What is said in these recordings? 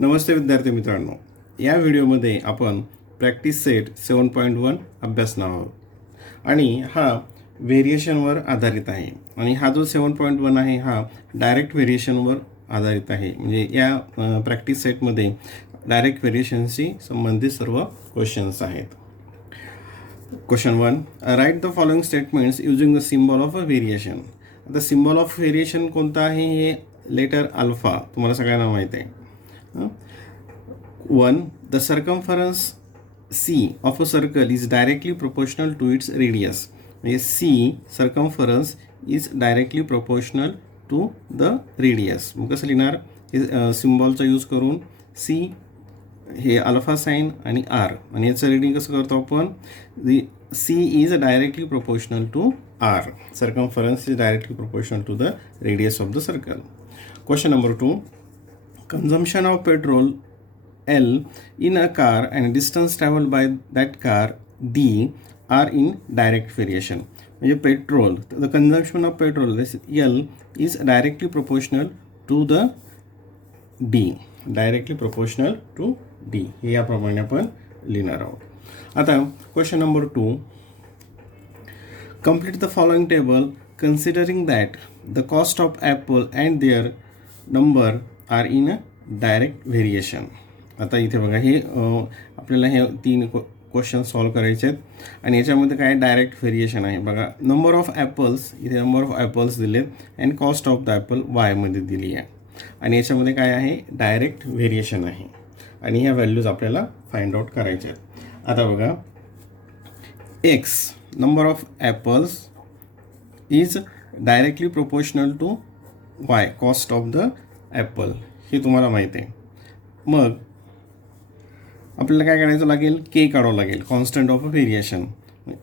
नमस्ते विद्यार्थी मित्रांनो, या व्हिडिओमध्ये आपण प्रॅक्टिस सेट 7.1 अभ्यासणार आहोत आणि हा व्हेरिएशनवर आधारित आहे आणि हा जो 7.1 आहे हा डायरेक्ट व्हेरिएशनवर आधारित आहे. म्हणजे या प्रॅक्टिस सेटमध्ये डायरेक्ट व्हेरिएशनशी संबंधित सर्व क्वेश्चन्स आहेत. Question 1, write the following statements using the symbol of a variation. आता सिम्बॉल ऑफ व्हेरिएशन कोणता आहे? हे लेटर अल्फा, तुम्हाला सगळ्यांना माहीत आहे. 1. The circumference C of a circle is directly proportional to its radius. म्हणजे C circumference is directly proportional to the radius. मग कसं लिहिणार? हे सिम्बॉलचा यूज करून C हे अल्फा साइन आणि R आणि याचं रीडिंग कसं करतो आपण? C is directly proportional to R. Circumference is directly proportional to the radius of the circle. Question number 2. Consumption of petrol L in a car and distance traveled by that car D are in direct variation. म्हणजे petrol, the consumption of petrol this L is directly proportional to the D. Directly proportional to D. हे याप्रमाणे आपण लिहिणार आहोत. आता question number 2. Complete the following table considering that the cost of apple and their number are in a direct variation. आता इथे बघा, हे आपल्याला हे 3 क्वेश्चन सॉल्व करायचे आहेत आणि याच्यामध्ये काय डायरेक्ट व्हेरिएशन आहे. बघा, नंबर ऑफ ॲपल्स, इथे नंबर ऑफ ॲपल्स दिलेत and cost of the apple वायमध्ये दिली आहे आणि याच्यामध्ये काय आहे? डायरेक्ट व्हेरिएशन आहे आणि ह्या व्हॅल्यूज आपल्याला फाइंड आउट करायच्या आहेत. आता बघा, x number of apples is directly proportional to y cost of the apple, हे तुम्हाला माहीत आहे. मग आपल्याला काय करायचं लागेल? के काढावं लागेल, constant of a variation.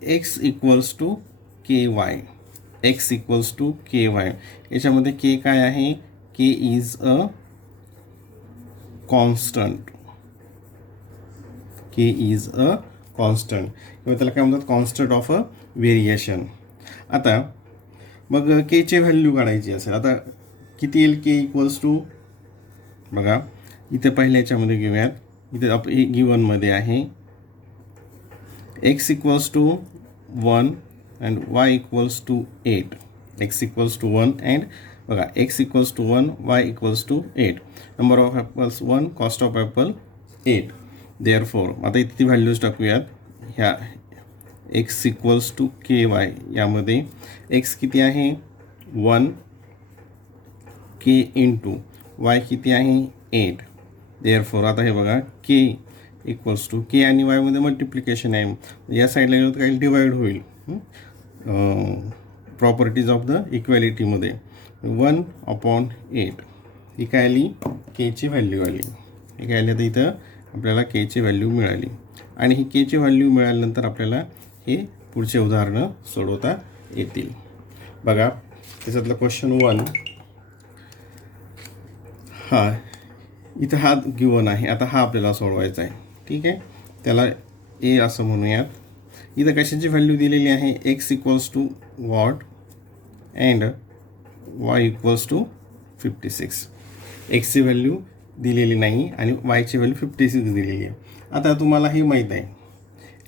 X equals to k y, x equals to k y. याच्यामध्ये के काय आहे? K is a constant, k is a constant किंवा त्याला काय म्हणतात? Constant of a variation. आता मग केचे व्हॅल्यू काढायची असेल. आता किती येईल? के इक्वल्स टू, बघा इथे पहिल्या याच्यामध्ये घेऊयात, इथे हे गिवनमध्ये आहे x equals to 1 and y equals to 8. X equals to 1 and बघा x equals to 1, y equals to 8. Number of apples 1, cost of apple 8. Therefore आता इथे व्हॅल्यूज टाकूयात. ह्या x equals to k y यामध्ये एक्स किती आहे? 1, के into Y किती आहे? 8. देअरफॉर आता हे बघा, के इक्वल्स टू के आणि वायमध्ये मल्टिप्लिकेशन आहे, या साईडला गेलो तर काही डिवाइड होईल. प्रॉपर्टीज ऑफ द इक्वॅलिटीमध्ये 1/8 ही काय आली? केची व्हॅल्यू आली. ही काय आली? आता इथं आपल्याला केची व्हॅल्यू मिळाली आणि ही केची व्हॅल्यू मिळाल्यानंतर आपल्याला हे पुढचे उदाहरणं सोडवता येतील. बघा, त्याच्यातलं क्वेश्चन 1, हा इथं हा गिवन आहे. आता हा आपल्याला सोडवायचा आहे. ठीक आहे, त्याला ए असं म्हणूयात. इथं कशाची व्हॅल्यू दिलेली आहे? X equals to what and y equals to 56. एक्सची व्हॅल्यू दिलेली नाही आणि वायची व्हॅल्यू 56 दिलेली आहे. आता तुम्हाला हे माहीत आहे,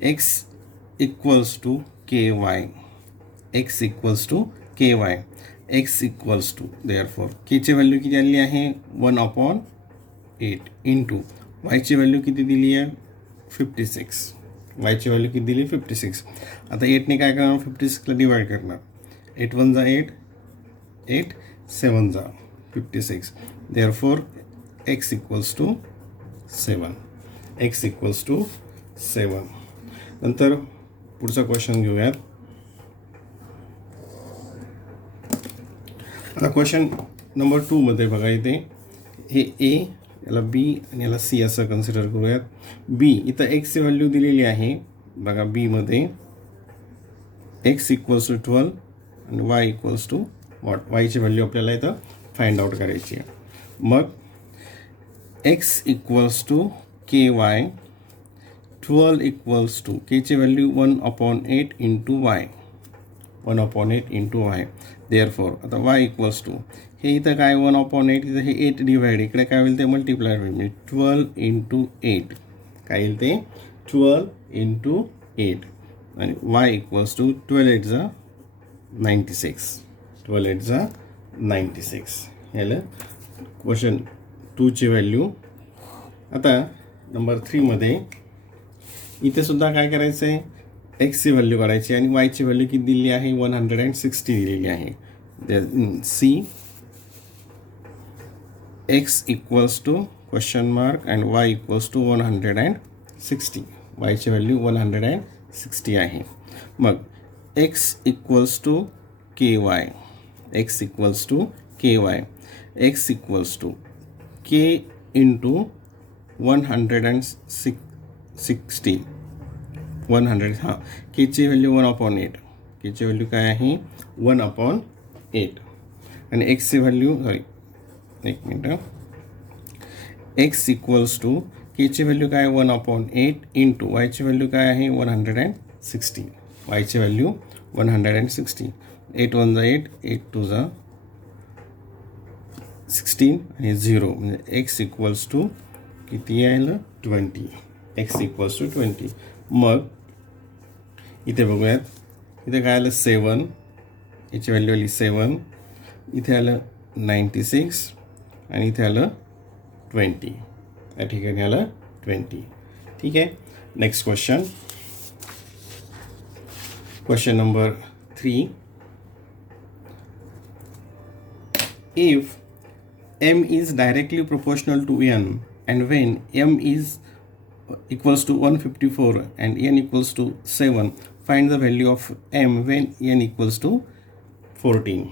x equals to k y, x equals to k y, x equals to therefore केची व्हॅल्यू किती आलेली आहे? 1/8 इंटू वायची व्हॅल्यू किती दिली आहे? 56. वायची व्हॅल्यू किती दिली? 56. आता 8ने काय करणार? 56ला डिवाइड करणार. 8 1 जा 8, 8 7 जा 56. Therefore x equals to 7, x equals to 7. नंतर पुढचा क्वेश्चन घेऊयात. आता क्वेश्चन नंबर 2मध्ये बघा, इथे हे ए, याला बी आणि याला सी असं कन्सिडर करूयात. बी इथं एक्सची व्हॅल्यू दिलेली आहे. बघा, बीमध्ये एक्स इक्वल्स टू 12 आणि वाय इक्वल्स टू वॉट, वायची व्हॅल्यू आपल्याला इथं फाइंड आउट करायची आहे. मग x equals to k y, 12 equals to केची value 1/8 into y, 1/8 into y. Therefore आता वाय इक्वल्स टू हे इथं काय 1/8, इथं हे 8 डिवाइड, इकडे काय होईल ते मल्टिप्लाय होईल, म्हणजे 12 × 8 काय येईल ते 12 × 8 आणि y इक्वल्स टू 12 8 = 96, 12 8 = 96. याला क्वेश्चन 2ची व्हॅल्यू. आता नंबर 3मध्ये इथे सुद्धा काय करायचं आहे, एक्सची व्हॅल्यू काढायची आणि वायची व्हॅल्यू किती दिलेली आहे 160 दिलेली आहे. C x equals to question mark and y equals to 160. वायची व्हॅल्यू 160 आहे. मग x equals to k y, x equals to k y, x equals to k into 160, 100 हां, केची व्हॅल्यू 1/8, केची व्हॅल्यू काय आहे 1/8 आणि एक्सची व्हॅल्यू एक मिनटं, एक्स इक्वल्स टू केची व्हॅल्यू काय 1/8 इंटू वायची व्हॅल्यू काय आहे 160, वायची व्हॅल्यू 160. 8 1 = 8, 8 2 = 16 आणि 0, म्हणजे एक्स इक्वल्स टू किती आहे 20, एक्स इक्वल्स टू 20. मग इथे बघूयात, इथे काय आलं 7, याची व्हॅल्यू आली 7, इथे आलं 96 आणि इथे आलं 20, या ठिकाणी आलं 20. ठीक आहे. Next question, question number 3. If m is directly proportional to n and when m is equals to 154 and n equals to 7, find the value of m when n equals to 14.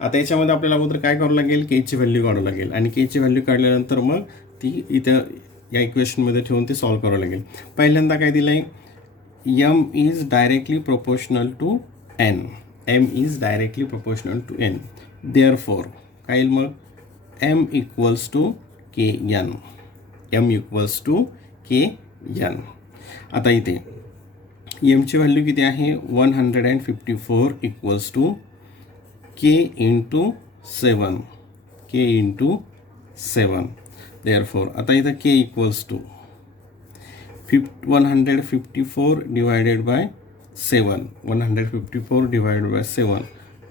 आता याच्यामध्ये आपल्याला अगोदर काय करावं लागेल, केची व्हॅल्यू काढावं लागेल आणि केची व्हॅल्यू काढल्यानंतर मग ती इथं या इक्वेशनमध्ये ठेवून ती सॉल्व करावं लागेल. पहिल्यांदा काय दिलं आहे, m is directly proportional to n, m is directly proportional to n, therefore काय येईल मग m equals to k n, m equals to k n. आता इथे एमची व्हॅल्यू किती आहे 154 equals to k into 7, k into 7, therefore आता इथं k equals to 154 divided by 7, 154 divided by 7,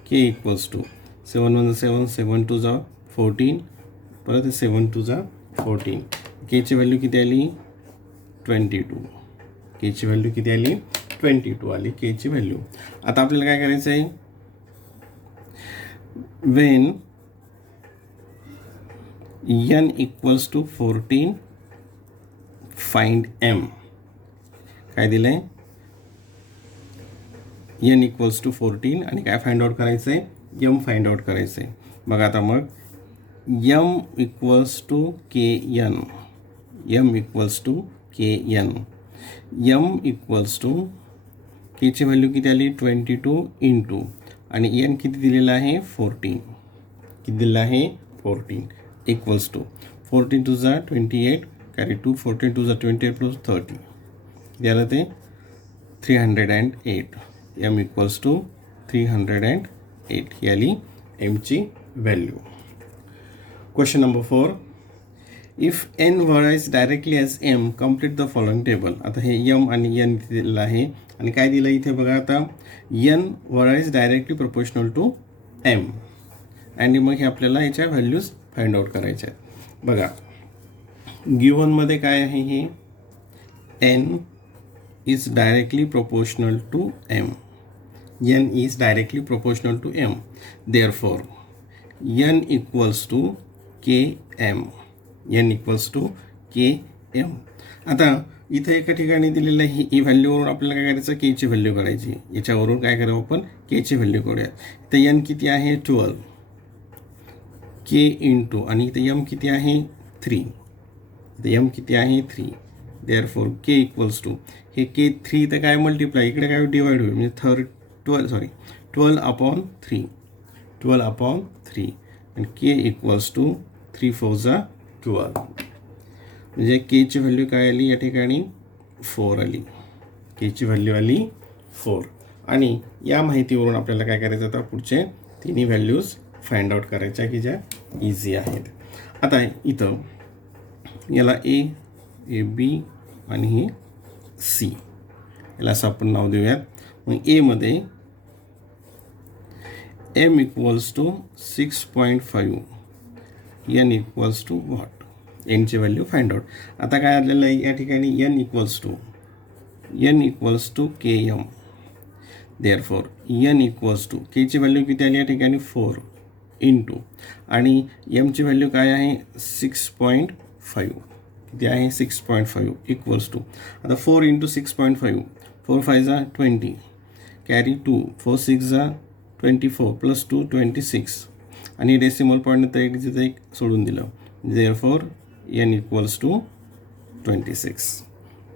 k equals to 7 1 = 7, 7 2 = 14, परत 7 2 = 14. केची व्हॅल्यू किती आली 22, केची व्हॅल्यू किती आली 22 आली केची व्हॅल्यू. आता आपल्याला काय करायचं आहे, when n equals to 14 find m. काय दिलं आहे, n इक्वल्स टू 14 आणि काय फाइंड आउट करायचं आहे, m फाइंड आउट करायचं आहे. बघा आता मग m equals to k n, m equals to k n, m equals to केची व्हॅल्यू किती आली 22 इंटू आणि n किती दिलेलं आहे 14, किती दिलेलं आहे 14, इक्वल्स टू 14 2 = 28, कॅरी 2, 14 2 = 28 प्लस 30, याला ते 308, m इक्वल्स टू 308 ही आली mची value. Question number 4. If n varies directly as m, complete the following table. आता हे m आणि n दिलेलं आहे आणि काय दिलं इथे बघा, आता n varies directly proportional to m आणि मग हे आपल्याला याच्या व्हॅल्यूज फाइंड आउट करायच्या आहेत. बघा गिव्हनमध्ये काय आहे, हे n is directly proportional to m, n is directly proportional to m, therefore n equals to km, n equals to km. आता इथे एका ठिकाणी दिलेलं आहे, ही व्हॅल्यूवरून आपल्याला काय करायचं, केची व्हॅल्यू काढायची. याच्यावरून काय करावं आपण, केची व्हॅल्यू काढूया. तर n किती आहे 12, के इंटू आणि इथे m किती आहे 3, इथे m किती आहे 3, देअरफॉर के इक्वल्स टू हे के 3 इथे काय मल्टिप्लाय, इकडे काय डिवाइड होईल, म्हणजे 12/3, 12/3 आणि के इक्वल्स टू 3 4 = 12, म्हणजे केची व्हॅल्यू काय आली या ठिकाणी 4 आली, केची व्हॅल्यू आली 4. आणि या माहितीवरून आपल्याला काय करायचं, आता पुढचे तिन्ही व्हॅल्यूज फाइंड आउट करायच्या की ज्या इझी आहेत. आता इथं याला ए बी आणि हे सी, याला असं आपण नाव देऊयात. मग एमध्ये m equals to 6.5, n equals to what, nची व्हॅल्यू फाइंड आउट. आता काय आलेलं आहे या ठिकाणी n equals to km. Therefore n equals to केची व्हॅल्यू किती आली या ठिकाणी 4 इंटू आणि mची व्हॅल्यू काय आहे 6.5, किती आहे 6.5 इक्वल्स टू. आता 4 इंटू 6.5, 4 5 जा 20, कॅरी 2, 4 6 जा 24 प्लस 2 26 आणि डेसिमल पॉईंट तर एक डिजिट एक सोडून दिलं. देअरफॉर n इक्वल्स टू 26,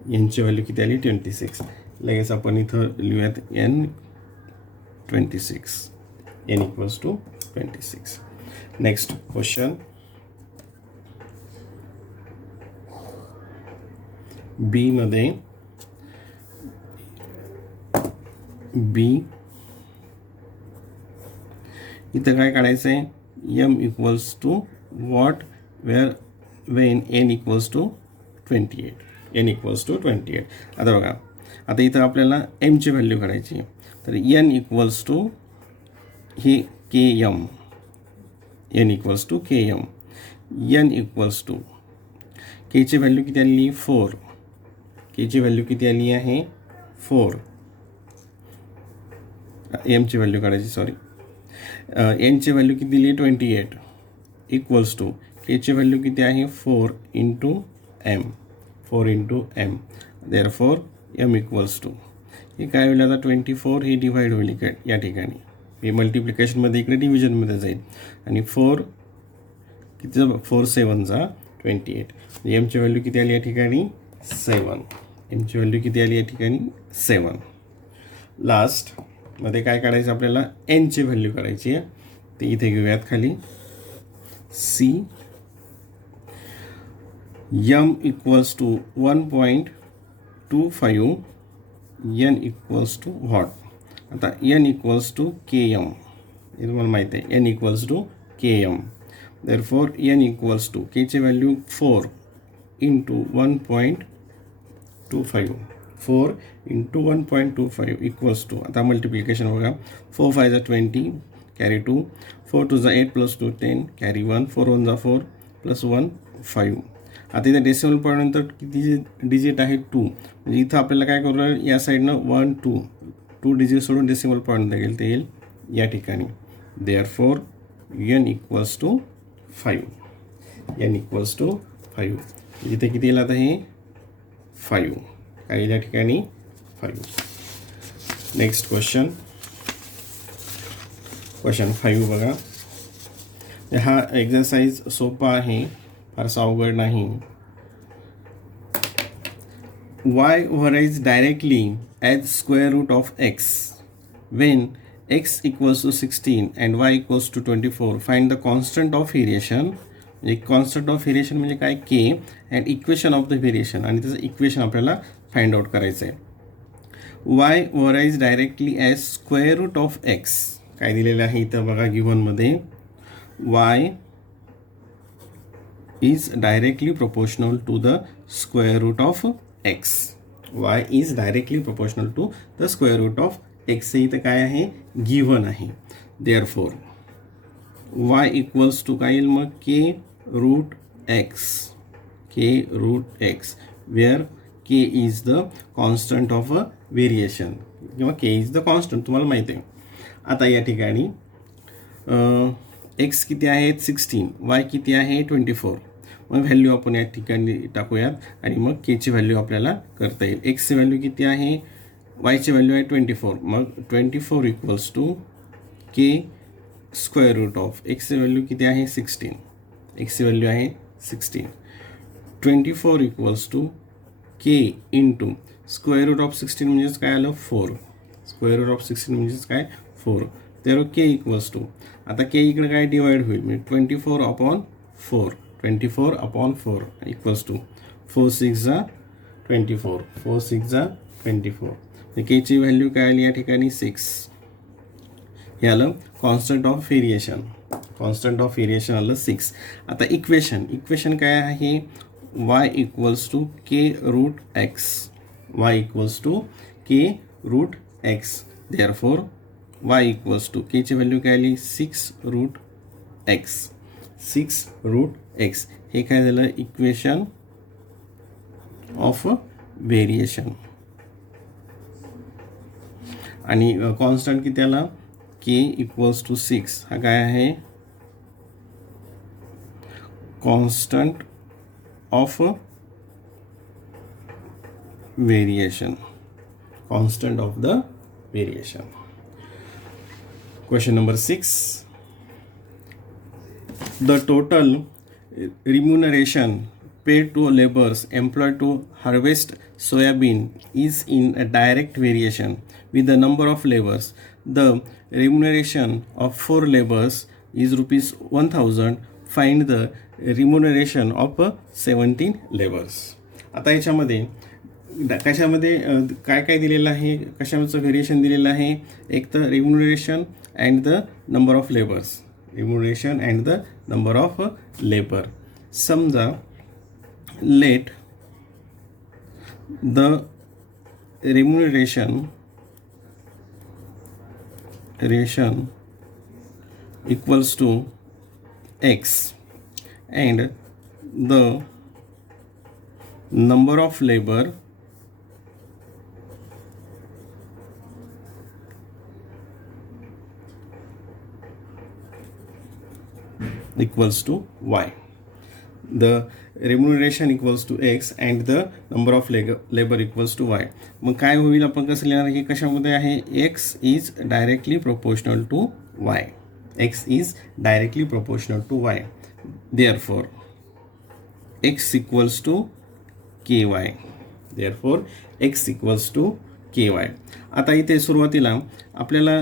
nची व्हॅल्यू किती आली 26. लगेच आपण इथं लिहूयात n 26, n equals to 26. Next question, b मध्ये बी इथं काय काढायचं आहे, m equals to what where when n equals to 28, n equals to 28. आता बघा, आता इथं आपल्याला mची व्हॅल्यू काढायची आहे. तर n इक्वल्स टू ही km, n equals to km, n equals to kची व्हॅल्यू किती आली 4, kची व्हॅल्यू किती आली आहे 4, mची व्हॅल्यू काढायची सॉरी, nची व्हॅल्यू किती दिली 28 इक्वल्स टू kची व्हॅल्यू किती आहे 4 into m, 4 into m. Therefore m equals to हे काय होईल आता 24, हे डिवाइड होईल या ठिकाणी, हे मल्टिप्लिकेशनमध्ये इकडे डिव्हिजनमध्ये जाईल आणि 4 किती 4 7 जा 28, mची व्हॅल्यू किती आली या ठिकाणी 7, mची व्हॅल्यू किती आली या ठिकाणी 7. लास्टमध्ये काय काढायचं आपल्याला nची व्हॅल्यू काढायची आहे. ते इथे घेऊयात खाली, c m equals to 1.25, n equals to what. आता n इक्वल्स टू km, हे तुम्हाला माहिती आहे n equals to km. Therefore n equals to kची value 4 into 1.25, 4 into 1.25 equals to, आता मल्टिप्लिकेशन बघा, 4 5 जा 20, कॅरी 2, 4 2 जा 8 प्लस 2 10, कॅरी 1, 4 1 जा 4 प्लस 1 5. आता इथं डेसिमल पॉईंट नंतर किती डिजिट आहे 2, म्हणजे इथं आपल्याला काय करू या साईडनं 1 2 डिजिट सोडून डेसिमल पॉईंट लागेल, ते येईल या ठिकाणी. Therefore n equals to 5, n equals to 5, इथे किती येईल आता हे 5, काय येईल या ठिकाणी 5. नेक्स्ट क्वेश्चन, क्वेश्चन 5 बघा. हा एक्झरसाइज सोपा आहे, फारसा अवघड नाही. y varies directly as square root of x when x equals to 16 and y equals to 24. Find the constant of variation. म्हणजे कॉन्स्टंट ऑफ व्हेरिएशन म्हणजे काय k and equation of the variation, आणि त्याचं इक्वेशन आपल्याला find out करायचं आहे. y varies directly as square root of x, काय दिलेलं आहे इथं बघा गिव्हनमध्ये, y is directly proportional to the square root of x. y is directly proportional to the square root of x. हे इथं काय आहे गिव्हन आहे. देअरफॉर y इक्वल्स टू काय येईल मग k root x, where k is the constant of a variation, किंवा k is the constant तुम्हाला माहिती आहे. आता या ठिकाणी x किती आहेत 16, y किती आहे 24. मग व्हॅल्यू आपण या ठिकाणी टाकूयात आणि मग केची व्हॅल्यू आपल्याला करता येईल. एक्सची व्हॅल्यू किती आहे, वायची व्हॅल्यू आहे 24, मग 24 equals to k square root of एक्सची व्हॅल्यू किती आहे 16, एक्सची व्हॅल्यू आहे 16. 24 equals to k into square root of 16 म्हणजेच काय आलं 4, स्क्वेअर रूट ऑफ 16 म्हणजेच काय 4. तर के इक्वल्स टू, आता के इकडे काय डिवाइड होईल म्हणजे 24 अपॉन 4, 24 अपॉन 4 इक्वल्स टू 4 6 जा 24, 4 6 जा 24. केची व्हॅल्यू काय आली या ठिकाणी 6. हे आलं constant of variation. Constant of variation आलं 6. आता इक्वेशन काय आहे, y equals to k root x, y equals to k root x. Therefore y equals to k ची व्हॅल्यू काय आली 6 रूट एक्स, 6 रूट एक्स. हे काय झालं, इक्वेशन ऑफ व्हेरिएशन. आणि कॉन्स्टंट किती आला, के इक्वल्स टू 6. हा काय आहे, constant of variation, constant of the variation. Question number 6. The total remuneration paid to laborers employed to harvest soybean is in a direct variation with the number of laborers. The remuneration of 4 laborers is rupees 1000. Find the remuneration of 17 laborers. आता याच्यामध्ये कशामध्ये काय काय दिलेलं आहे, कशाचं variation दिलेलं आहे, एक तर remuneration and the number of laborers, remuneration and the number of labor. समजा let the remuneration equals to x and the number of labor equals to y. The remuneration equals to x and the number of labor equals to y. मग काय होईल, आपण कसं लिहिणार, हे कशामध्ये आहे, x is directly proportional to y, x is directly proportional to y. Therefore x equals to ky, therefore x equals to ky. आता इथे सुरुवातीला आपल्याला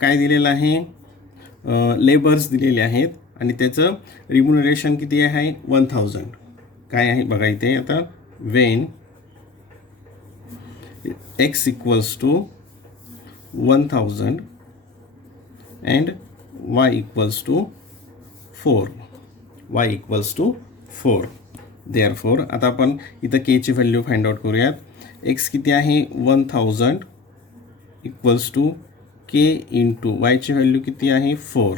काय दिलेलं आहे, लेबर्स दिलेले आहेत आणि त्याचं रिम्युनरेशन किती आहे 1000. काय आहे बघा इथे आता, when x equals to 1000 and y equals to 4, y equals to 4. Therefore आता आपण इथं के ची व्हॅल्यू फाइंड आउट करूयात. x किती आहे 1000 equals to k into y ची व्हॅल्यू किती आहे 4.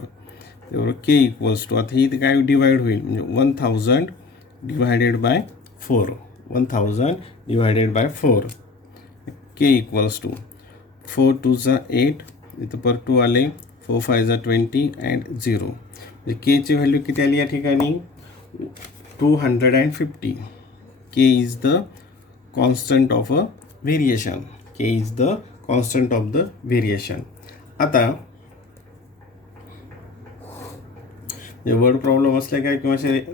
त्यावर के इक्वल्स टू, आता इथे काय डिवाइड होईल, म्हणजे 1000 divided by 4, 1000 divided by 4. K equals to 4 2 चा 8, इथं पर 2 आले, 4 5 चा 20 अँड 0. म्हणजे के ची व्हॅल्यू किती आली या ठिकाणी 250. K is the constant of a variation, k is the constant of the variation. आता जे वर्ड प्रॉब्लेम असल्या काय किंवा असे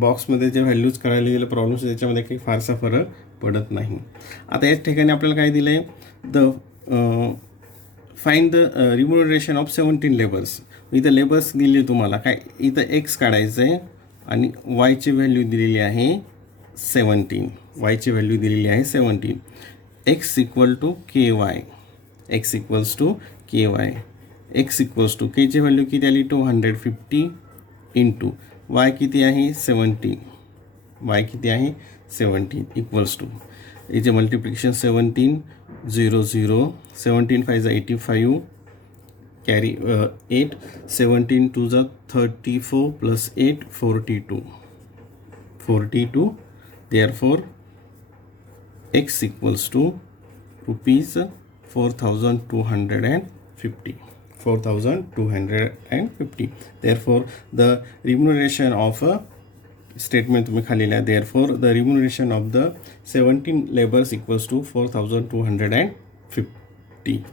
बॉक्समध्ये जे व्हॅल्यूज करायला गेले प्रॉब्लेम्स त्याच्यामध्ये काही फारसा फरक पडत नाही. आता याच ठिकाणी आपल्याला काय दिलं आहे, the find the remuneration of 17 labours. इथं लेबर्स दिले तुम्हाला काय, इथं एक्स काढायचं आहे आणि वायची व्हॅल्यू दिलेली आहे 17, वायची व्हॅल्यू दिलेली आहे 17. X equal to k y, x equals to k y, x equals to केची व्हॅल्यू किती आली 250 इंटू वाय किती आहे 70, वाय किती आहे 70 इक्वल्स टू याचे मल्टिप्लिकेशन 17 0 0, 17 5 85 कॅरी 8, 17 2 जा 34 plus 8 42. Therefore x equals to rupees 4250, 4250. Therefore the remuneration of a statement तुम्ही खाली लिहा. Therefore the remuneration of the 17 laborers equals to 4250.